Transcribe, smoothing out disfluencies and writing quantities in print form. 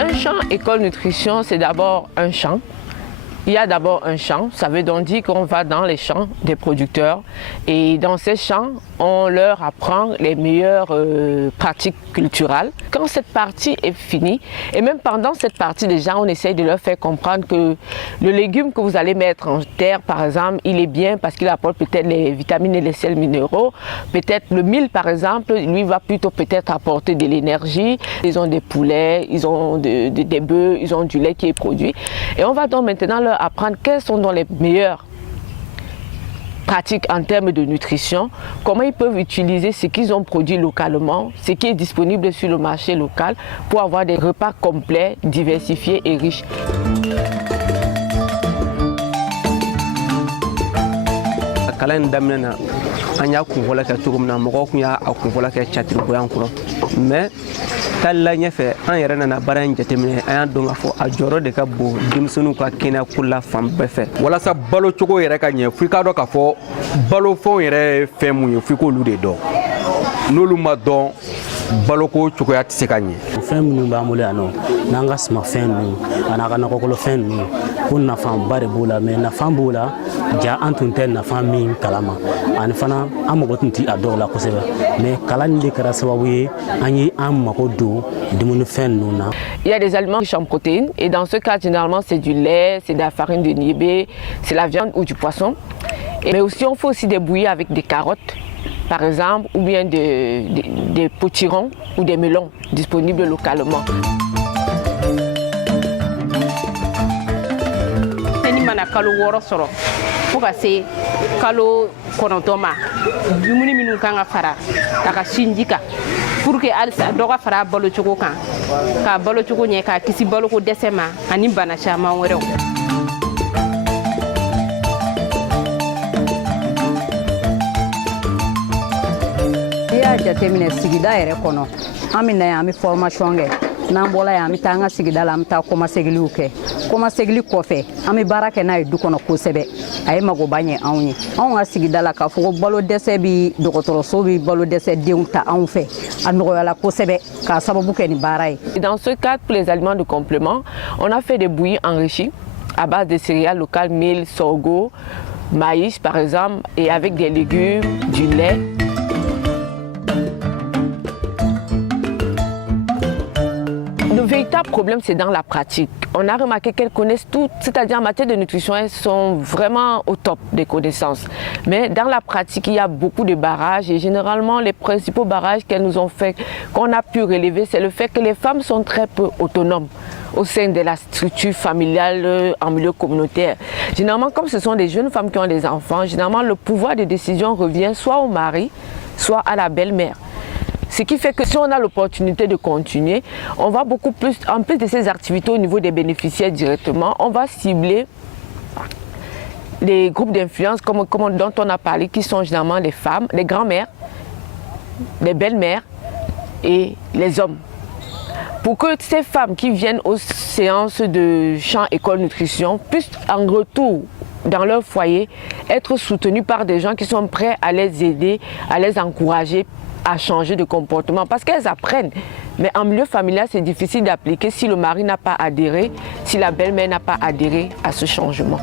Un champ école nutrition, c'est d'abord un champ. Il y a d'abord un champ, ça veut donc dire qu'on va dans les champs des producteurs et dans ces champs, on leur apprend les meilleures pratiques culturelles. Quand cette partie est finie, et même pendant cette partie déjà, on essaye de leur faire comprendre que le légume que vous allez mettre en terre, par exemple, il est bien parce qu'il apporte peut-être les vitamines et les sels minéraux. Peut-être le mil, par exemple, lui va plutôt peut-être apporter de l'énergie. Ils ont des poulets, ils ont des bœufs, ils ont du lait qui est produit. Et on va donc maintenant leur apprendre quelles sont donc les meilleures pratiques en termes de nutrition, comment ils peuvent utiliser ce qu'ils ont produit localement, ce qui est disponible sur le marché local pour avoir des repas complets, diversifiés et riches. Mais talla ɲɛfɛ an yɛrɛ nana baara in jateminɛ an y'a dɔn k'a fɔ a jɔyɔrɔ de ka bon denmisɛnninw ka kɛnɛyako la fan bɛɛ fɛ. Walasa balo cogo yɛrɛ ka ɲɛ f'i k'a dɔn k'a fɔ balofɛnw yɛrɛ ye fɛn mun ye f'i k'olu de dɔn. N'olu ma dɔn baloko cogoya tɛ se ka ɲɛ. Fɛn minnu b'an bolo yan nɔ n'an ka sumafɛn ninnu an'a ka nakɔkɔnɔfɛn ninnu ko nafaba de b'o la mais nafa b'o la ja an tun tɛ nafa min kalama ani fana an mago tun tɛ a dɔw la kosɛbɛ mais kalan de kɛra sababu ye an ye an mago don dumunifɛn ninnu na. Il y a des aliments riches en protéines et dans ce cas généralement c'est du lait, c'est de la farine de niébé, c'est la viande ou du poisson. Mais aussi on fait aussi des bouillies avec des carottes par exemple ou bien des potirons ou des melons disponibles localement. Kalo wɔɔrɔ sɔrɔ fo ka se kalo 9 ma dumuni minnu kan ka fara a ka sinji kan pour que halisa dɔ ka fara balo cogo kan ka balo cogo ɲɛ ka kisi baloko dɛsɛ ma ani bana caman wɛrɛw. N'i y'a jateminɛ sigida yɛrɛ kɔnɔ an bɛ na yan an bɛ formation kɛ n'an bɔra yan an bɛ taa an ka sigida la an bɛ taa kɔmasegiliw kɛ kɔmasegili kɔfɛ an bɛ baara kɛ n'a ye du kɔnɔ kosɛbɛ a ye magoba ɲɛ anw ye anw ka sigida la k'a fɔ ko balo dɛsɛ bi dɔgɔtɔrɔso bi balo dɛsɛ denw ta anw fɛ a nɔgɔyala kosɛbɛ k'a sababu kɛ ni baara ye. Dans ce cadre pour les aliments de complément, on a fait des bouillies enrichies à base de céréales locales, mil, sorgho, maïs par exemple et avec des légumes, du lait. Le véritable problème, c'est dans la pratique. On a remarqué qu'elles connaissent tout, c'est-à-dire en matière de nutrition, elles sont vraiment au top des connaissances. Mais dans la pratique, il y a beaucoup de barrages et généralement, les principaux barrages qu'elles nous ont fait, qu'on a pu relever, c'est le fait que les femmes sont très peu autonomes au sein de la structure familiale en milieu communautaire. Généralement, comme ce sont des jeunes femmes qui ont des enfants, généralement, le pouvoir de décision revient soit au mari, soit à la belle-mère. Ce qui fait que si on a l'opportunité de continuer, on va beaucoup plus, en plus de ces activités au niveau des bénéficiaires directement, on va cibler les groupes d'influence dont on a parlé, qui sont généralement les femmes, les grands-mères, les belles-mères et les hommes. Pour que ces femmes qui viennent aux séances de champ école nutrition puissent en retour dans leur foyer être soutenues par des gens qui sont prêts à les aider, à les encourager à changer de comportement parce qu'elles apprennent. Mais en milieu familial, c'est difficile d'appliquer si le mari n'a pas adhéré, si la belle-mère n'a pas adhéré à ce changement.